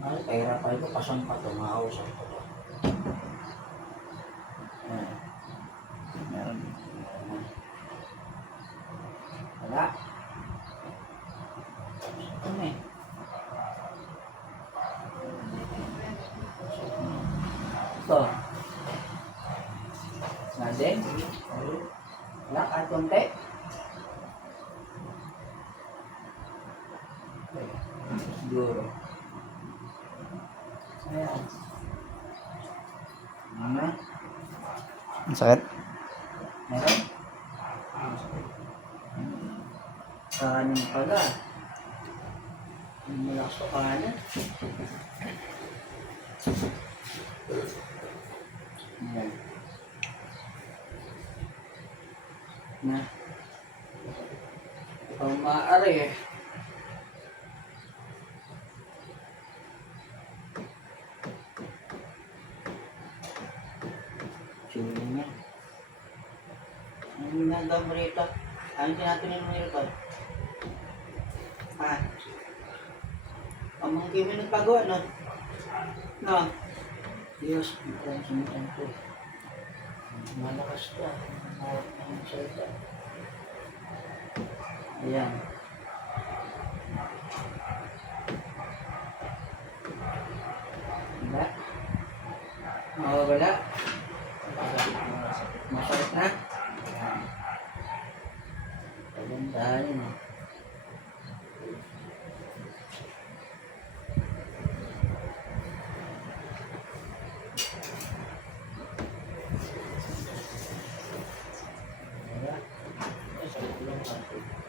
Ay, kahirapan ko, pasan pa ito, makausap ko ito. Ayan. Meron. Wala. Ano eh? Ito. Natin. Wala, kahit konti. Siguro. Ayan. Ano? Ang sakit. Meron? Kanin pala. Malakas pa kanin. Ayan. Na. Pang maaari eh. Chuli niya. Ano ginagawa mo rito? Ano tinatunin mo rito? Ha? Pamangkin mo nagpagawa, no? No? Diyos, ang sumitan ko. Malakas ka. Mahawak na ang salita. Ayan. Wala? Mawawala? Masakit na? Pagandahan yun eh.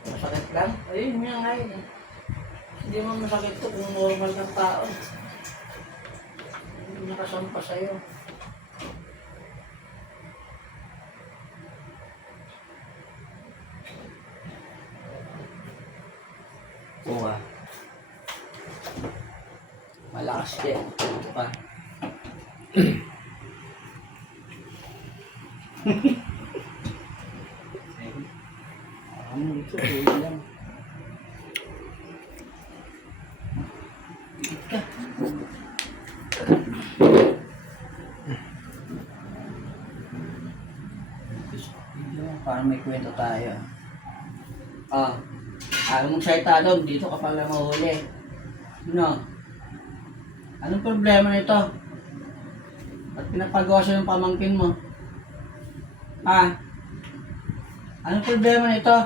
Masakit lang? Ayun nga nga yun eh. Hindi mo masakit to kung normal ng tao. Hindi nakasampa sa'yo. Kuha. Malakas yan. Ito pa. Ano dito? Tuloy lang. Parang may kwento tayo. Ah, ayaw mong salita doon, dito ka pala mahuli. No? Anong problema nito? Ba't pinapagawa siya ng pamangkin mo? Ha? Anong problema nito?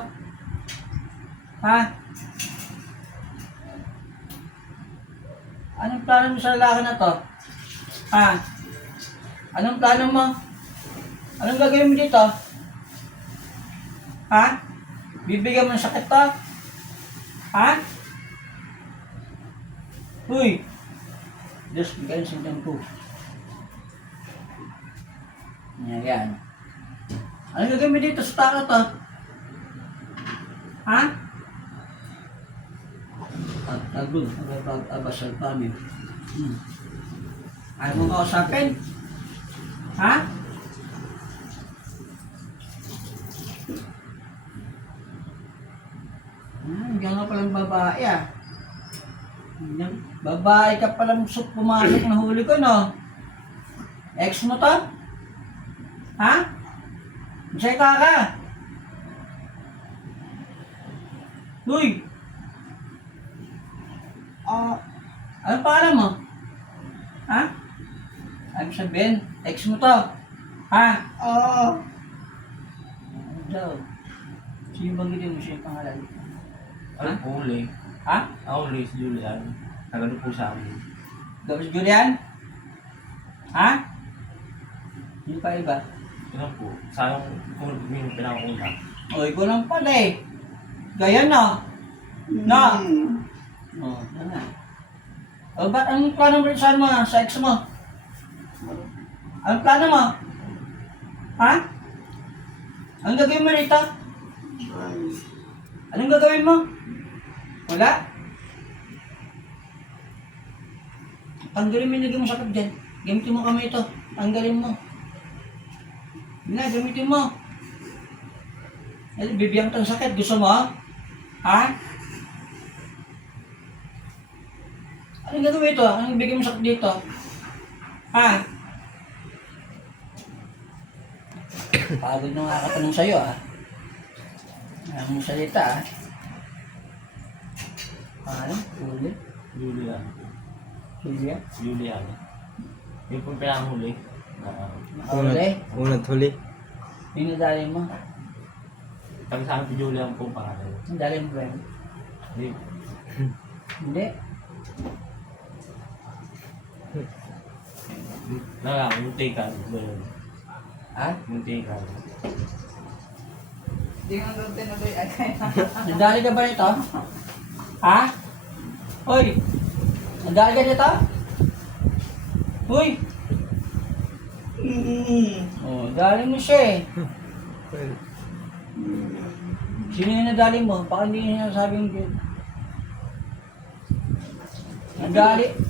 Ha? Anong plano mo sa lalaki na to? Ha? Anong plano mo? Anong gagawin mo dito? Ha? Bibigyan mo ng sakit to? Ha? Uy! Diyos, bigyan ng sintang ko. Yan. Anong gagawin mo dito sa tao to? Ha? Agul, abasal pa mi. Ayaw mo kausapin? Ha? Hindi nga palang babae ah. Babae ka palang pumasok na huli ko, no? Ex mo to? Ha? Masaya ka? Uy! Ano pangalan mo? Ha? Ano sabihin? Ex mo to? Ha? Oo. Ano daw? Sino banggitin mo siya yung pangalan? Ay, Uli. Ha? Uli, si Julian. Nagano po sa amin. Gabas Julian? Ha? Yung pa iba? Ano po? Sayang kung yung pinakauna. O, ikaw lang pala eh. Gaya na. Na. O, yan na. O, ba't anong plano mo rin saan mo? Sa ex mo? Anong plano mo? Ha? Anong gagawin mo rito? Anong gagawin mo? Wala? Tanggalin mo yung lagay mo sakit dyan. Gamitin mo kami ito. Tanggalin mo. Na, gamitin mo. Bibiyang tang sakit. Gusto mo? Ha? Anong gagawin ito? Anong bigay mo sakit dito? Ha? Pagod na nakakatanong sa'yo ah. Ang salita ah. Ano? Huli? Julian. Julia? Julian. Yung pong pinakahuli. Nakahuli? Unat huli. Yung nadali mo? Sabi sa akin si Julian po pangalan. Nadali mo ba yun? Hindi. Hindi. Muntikan. Doon. Ha? Muntikan. Hindi nga doon tinuloy ay Nadali ka ba nito? Ha? Hoy! Nadali ka nito? Hoy! Oh, dali mo siya eh. Sino yung nadali mo? Baka hindi niya nasabing good.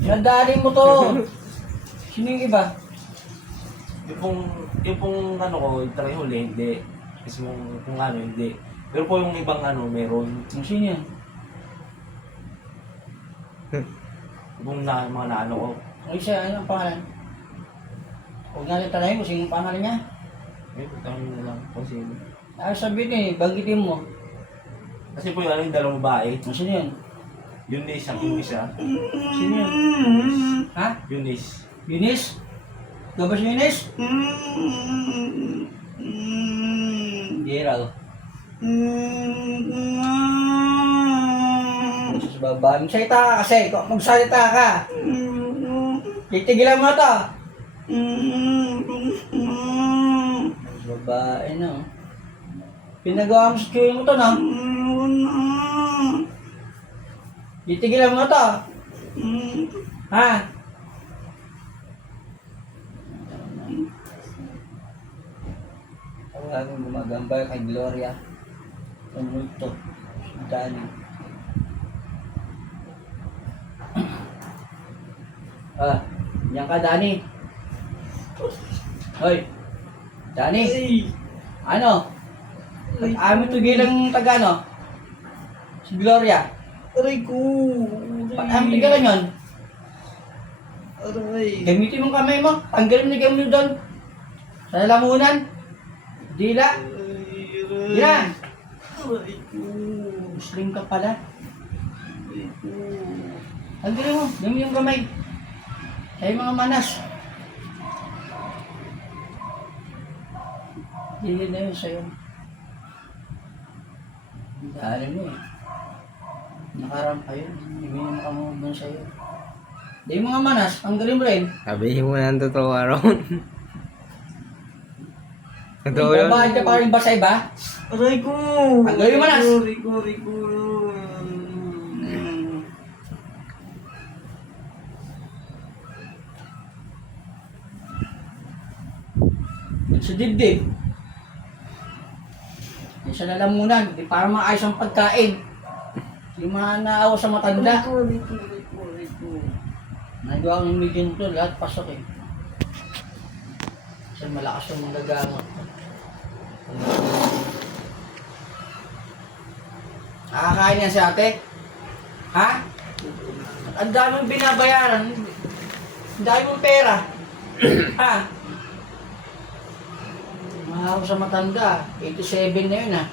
Nadali mo to. Sino yung iba? Yung pong ano ko, talagang huli, hindi. Kasi kung ano, hindi. Pero po yung ibang ano, meron. Sino yun? Yung mga naano ko. Ay siya, ano ang pangalan? Huwag natin tanayin mo, sino yung pangalan niya? Eh, tanong nyo na lang kung sino. Ay sabihin eh, banggitin mo. Kasi po yung ano, yung dalawang babae. Sino yun? Eunice, ang isa. Sino yun? Ha? Eunice. Eunice? Ikaw ba si Eunice? Hindi raw. Sa baba, magsalita ka kasi. Magsalita ka. Titigilan mo na to. Sa babae no. Pinagawa mo sa chewin mo to no. Titigilan mo na to. Ha? Ako laging gumagambay kay Gloria. Ang multo. Si Danny. Ah, yan ka Danny. Hoy. Danny. Ano? Amin tugilang taga no? Si Gloria. Aray ko! Ang tigalan yun. Aray! Gamitin mong kamay mo. Tanggalin mo na gamit mo doon. Sa lalamunan. Dila. Aray! Yan. Aray ko! Muslim ka pala. Aray ko! Tanggalin mo. Gamit yung kamay. Sa mga manas. Hindi na yun sa'yo. Dahil mo eh. Nakaram kayo. Hindi mo yung makamubon sa'yo. Di mga manas. Tanggalin mo rin. Sabihin mo na ang totoo Aaron. Totoo yun. Babahid ka pa rin ba sa iba? Aray ko! Tanggalin mo manas. Aray ko! Aray ko! Sa dibdib. Yung sa lalamunan. Hindi para maayos ang pagkain. Hindi naawa sa matanda. Aray ko! Aray ko! Aray ko! Nagawa ang medium to. Lahat pasok eh. Kasi malakas yung mga gamot. Nakakain yan si ate? Ha? Ang dami mong binabayaran. Ang dami mong pera. Ha? Mahaw sa matanda. 87 na yun ha.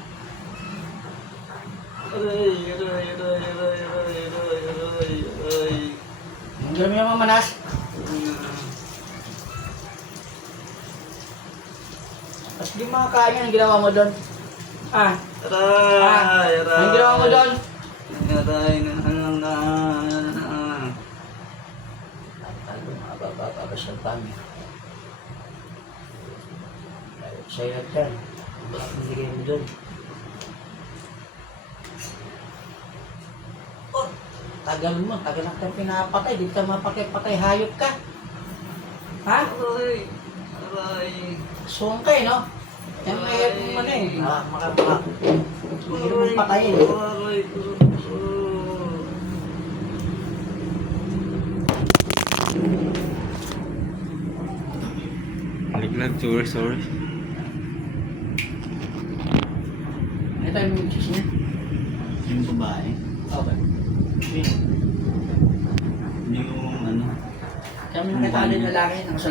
Aray! Aray! Aray! Aray! Aray! Aray! Aray! Aray! Ang dami naman manas. Tapos di makakain yan ang ginawa mo doon. Ha? Aray! Aray! Ang ginawa mo doon? Aray! Talagang mabababasal pa niya. Sa'yo na dyan. Hindi kayo mo doon. Oh, tagal mo. Tagal na tayo pinapatay. Di ka mapatay-patay. Hayop ka. Ha? Aray! Aray! Suwang ka eh, no? Yan may ano eh. Mahirap mong patayin. Aray ko! Liglag, sorry. Ito yung misis niya. Yung babae. Okay. Hindi Kami nakita ka din lalaki, nakasalim